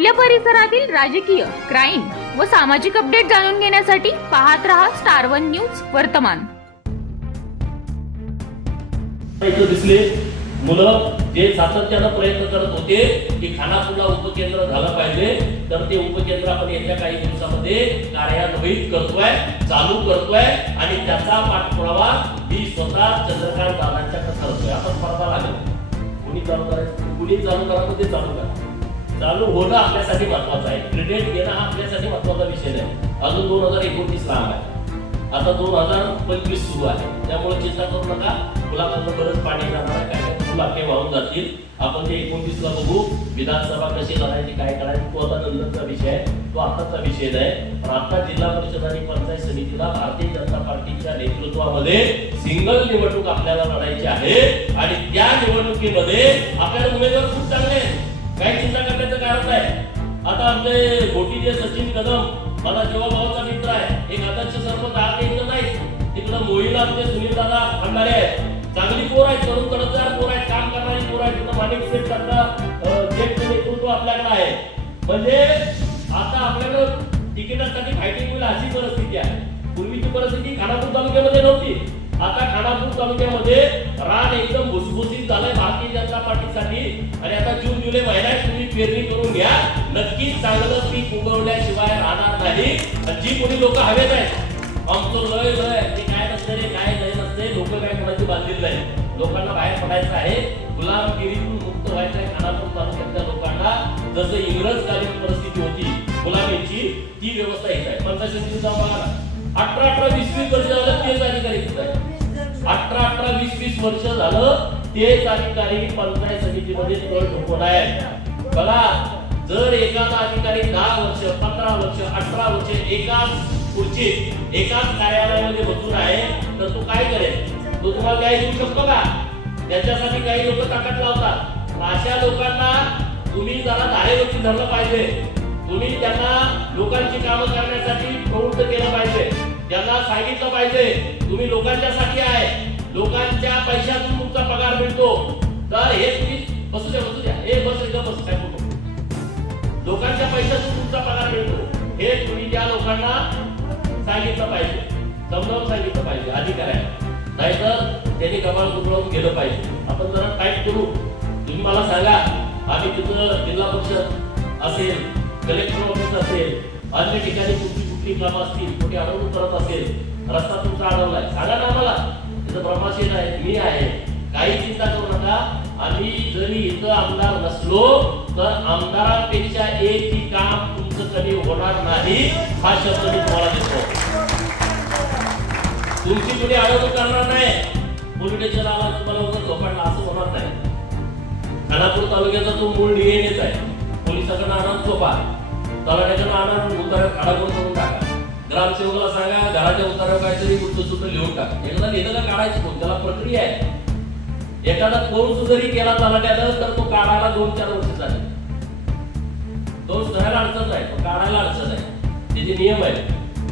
आपल्या परिसरातील राजकीय क्राईम व सामाजिक अपडेट जाणून घेण्यासाठी पाहत रहा स्टार वन न्यूज वर्तमान. दिसले मुलं जे सातत्यानं प्रयत्न करत होते की खानापूरला उपकेंद्र झालं पाहिजे तर ते उपकेंद्र आपण येत्या काही दिवसामध्ये कार्यान्वित करतोय चालू करतोय आणि त्याचा पाठपुरावा मी स्वतः चंद्रकांत दादांच्याकडे करतोय. आपण परवा लागेल. कुणी चालू करायचं? कुणी चालू करा तर ते चालू करा. चालू होणं आपल्यासाठी महत्वाचं आहे. क्रेडिट घेणं हा आपल्यासाठी महत्त्वाचा विषय नाही. अजून दोन हजार एकोणतीस लांब आहे. आता दोन हजार पंचवीस सुरू आहे. त्यामुळे चिंता करू नका. मुलाखतलं बरंच पाणी जाणार काय काय मुलाखे वाहून जातील. आपण ते एकोणतीस ला बघू. विधानसभा कशी लढायची काय करायची तो आता नंतरचा विषय आहे. तो आताचा विषय नाही. पण आता जिल्हा परिषद आणि पंचायत समितीला भारतीय जनता पार्टीच्या नेतृत्वामध्ये सिंगल निवडणूक आपल्याला लढायची आहे. आणि त्या निवडणुकीमध्ये आपल्याला उमेदवार खूप चांगले आहेत. काही चिंता करण्याचं कारण नाही. आता आपले गोटीचे सचिन कदम मला जेव्हा भावाचा मित्र आहे एक आदर्श सर्व आज इथं नाही. तिकडं मोहिला आमचे सुनील दादा भंडारे आहेत. चांगली पोर आहेत तरुण कडकदार पोर आहेत काम करणारी पोर आहेत. तिथं माणिक सेट सारखा जेटचं नेतृत्व आपल्याकडे आहे. म्हणजे आता आपल्याला तिकिटासाठी फायटिंग होईल अशी परिस्थिती आहे. पूर्वीची परिस्थिती खानापूर तालुक्यामध्ये नव्हती. आता खानापूर तालुक्यामध्ये रान एकदम भुसभुसीत झालंय भारतीय जनता पार्टीसाठी. आणि आता जून जुलै महिन्यात तुम्ही पेरणी करून घ्या. नक्कीच चांगलं पीक उगवल्याशिवाय राहणार नाही. जी कोणी लोक हवेत आहेत आमचं लय लय ते काय नसते रे काय लय नसते लोक काय कोणाची बांधलेली नाही. लोकांना बाहेर पडायचं आहे. गुलामगिरीतून मुक्त व्हायचं आहे खानापूर तालुक्यातल्या लोकांना. जसं इंग्रजकालीन परिस्थिती होती गुलामीची ती व्यवस्था येत आहे. पंचायत समितीचा अठरा अठरा वीस वीस वर्ष झालं तेच अधिकारी अठरा अठरा वीस वीस वर्ष झालं तेच अधिकारी पंचायत समितीमध्ये तळ ठोकून आहे बघा जर एखादा अधिकारी दहा वर्ष पंधरा वर्ष अठरा वर्ष एकाच खुर्चीत एकाच कार्यालयामध्ये बसून आहे तर तो काय करेल? तो तुम्हाला काय देऊ शकतो का? त्याच्यासाठी काही लोक ताकद लावतात. अशा लोकांना तुम्ही जरा धारेवरती धरलं पाहिजे. तुम्ही त्यांना लोकांची कामं करण्यासाठी प्रवृत्त केलं पाहिजे. त्यांना सांगितलं पाहिजे तुम्ही लोकांच्यासाठी आहे. लोकांच्या पैशातून मिळतो. तर हे तुम्ही बसू द्या बसू द्या हे बस एकदम बस. काय बोलतो? लोकांच्या पैशातून तुमचा पगार मिळतो. हे तुम्ही त्या लोकांना सांगितलं पाहिजे. समजावून सांगितलं पाहिजे. अधिकाऱ्यांना नाहीतर त्यांनी कमाल कुठवून गेलं पाहिजे. आपण जरा टाईप करू. तुम्ही मला सांगा आम्ही तिथं जिल्हा परिषद असेल कलेक्टर ऑफिस असेल अन्य ठिकाणी कुठली कुठली कामं असतील कुठे अडवणूक करत असेल रस्ता तुमचा अडवलाय सांगा ना आम्हाला. तिथं प्रमाशील आहे मी आहे. काही चिंता करू नका. आम्ही जरी इथं आमदार नसलो तर आमदारांपेक्षा एक ही काम तुमचं कधी होणार नाही हा शब्द मी तुम्हाला देतो. तुमची कुणी अडवणूक करणार नाही. पोलिटिशियन आला तुम्हाला उगाच झोपाडला असं होणार नाही. खानापूर तालुक्याचा तो मूळ डीएनएच आहे. पोलिसाकडनं आणा झोपा तलाट्याकडनं आणा उतारा काढाकडून करून टाका. ग्रामसेवकाला सांगा घराच्या उतारा काहीतरी गुप्त सुद्धा लिहून टाका. एकदा लिहिलं काढायचं कोण? त्याला प्रक्रिया आहे. एखादा कोर्स जरी केला तलाट्यानं तर तो काढायला दोन चार वर्ष झाले. दोष धरायला अडचण नाही तो काढायला अडचण आहे त्याचे नियम आहेत.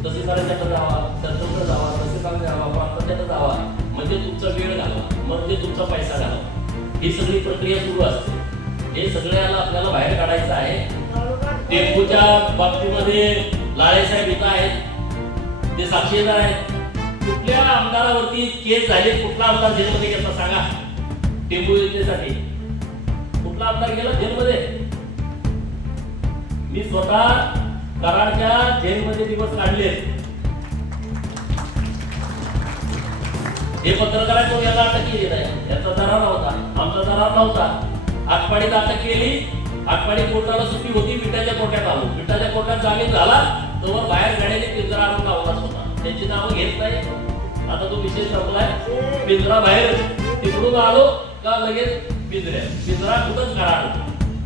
तहसीलदारांच्याकडे जावा त्याचं जावा तसे तहसीलदार जावा प्रांताच्याकडे जावा. म्हणजे तुमचा वेळ घालवा म्हणजे तुमचा पैसा घालवा. ही सगळी प्रक्रिया सुरू असते. हे सगळ्याला आपल्याला बाहेर काढायचं आहे. टेम्पूच्या बाबतीमध्ये लाळेसाहेब इथं आहेत. ते साक्षीदार आहेत. कुठल्या आमदारावरती केस झाले कुठला आमदार जेलमध्ये घेतला सांगा. टेम्पो योजनेसाठी कुठला आमदार गेला? जेलमध्ये. मी स्वतः कराडच्या जेलमध्ये दिवस काढले. हे पत्रकार याला अटक केली नाही? याचा दरार होता. आमचा दरार नव्हता. आटपाडीत अटक केली. आटपाडी कोर्टाला सुट्टी होती. पिठाच्या कोर्टात आलो. पिठाच्या कोर्टात जामीन झाला. तोवर बाहेर गाड्याने पिंजरा आणून लावला होता त्याची नावं घेत नाही. आता तो विषय संपलाय. पिंजरा बाहेर. तिकडून आलो का लगेच पिंजऱ्या पिंजरा कुठंच काढा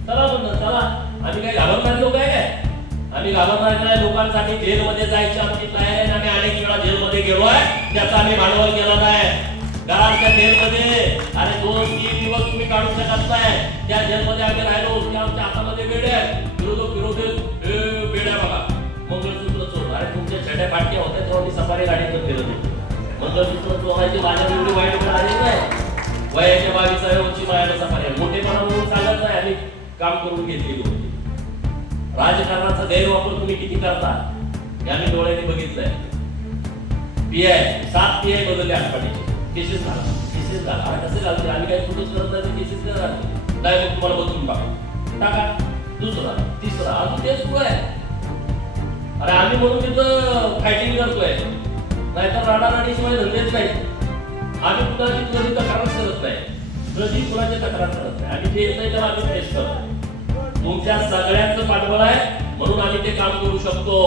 चला म्हणलं चला. आम्ही काही घाबरणार लोक आहे काय? आम्ही घाबरणार नाही लोकांसाठी जेलमध्ये जायची आमची तयारी आहे. आम्ही अनेक वेळा जेलमध्ये आहे. त्याचा आम्ही भांडवल केला नाही. घराच्या जेलमध्ये अरे दोन तीन दिवस तुम्ही काढू शकत नाही. त्या जेलमध्ये आम्ही राहिलो त्या आमच्या हातामध्ये बेडे आहे. विरोधक विरोधी बेड्या बघा. मंगळसूत्र चोर. अरे तुमच्या छड्या पाट्या होत्या तेव्हा मी सफारी गाडीतून फिरत होतो मंगळसूत्र चोरायची माझ्या एवढी वाईट वेळ आली नाही. वयाच्या बावीसाव्या वर्षी मायाला सफारी आहे. मोठेपणा म्हणून सांगत नाही आम्ही काम करून घेतलेली होती राजकारणाचा गैरवापर तुम्ही किती करता? हे आम्ही डोळ्याने बघितलंय. पी आय सात पी आय बदलले आठवड्याचे केसेस झाला. केसेस झाला. अरे कसे घालते आम्ही काही फोटोच करत नाही केसेस नाही घालते नाही मग तुम्हाला बदलून टाका. टाका. दुसरा तिसरा अजून तेच पुढे आहे. अरे आम्ही म्हणून तिथं फायटिंग करतोय. नाहीतर राडाराडीशिवाय धंदेच नाही. आम्ही कुणाची नाही कधी कुणाची तक्रार करत नाही आणि ते येत नाही तर आम्ही फेस करतो. तुमच्या सगळ्यांचं पाठबळ आहे म्हणून आम्ही ते काम करू शकतो.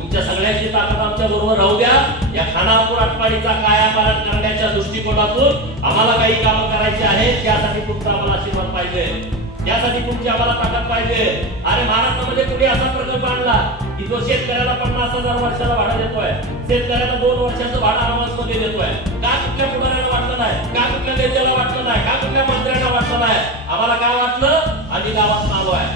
तुमच्या सगळ्यांची ताकद आमच्या बरोबर राहू द्या. या खानापूर आटपाडीचा कायापालट करण्याच्या दृष्टिकोनातून आम्हाला काही कामं करायची आहेत त्यासाठी तुमचा आम्हाला आशीर्वाद पाहिजे. त्यासाठी तुमची आम्हाला ताकद पाहिजे. अरे महाराष्ट्रामध्ये कुणी असा प्रकल्प आणला की तो शेतकऱ्याला पन्नास हजार वर्षाला भाडं देतोय? शेतकऱ्याला दोन वर्षाचं भाडं आम्हाला देतोय. जनतेला वाटलं नाही. का कुठल्या मंत्र्यांना वाटलं नाही? आम्हाला काय वाटलं? आम्ही गावात आलो आहे.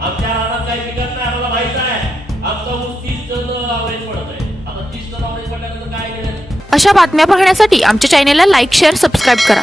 आमच्या रानात काही पिकत नाही आम्हाला माहीत आहे आमचा ऊस तीस टन अवरेज पडत आहे. आता तीस टन अवरेज पडल्यानंतर काय केलं अशा बातम्या पाहण्यासाठी आमच्या चॅनेलला लाईक शेअर सबस्क्राईब करा.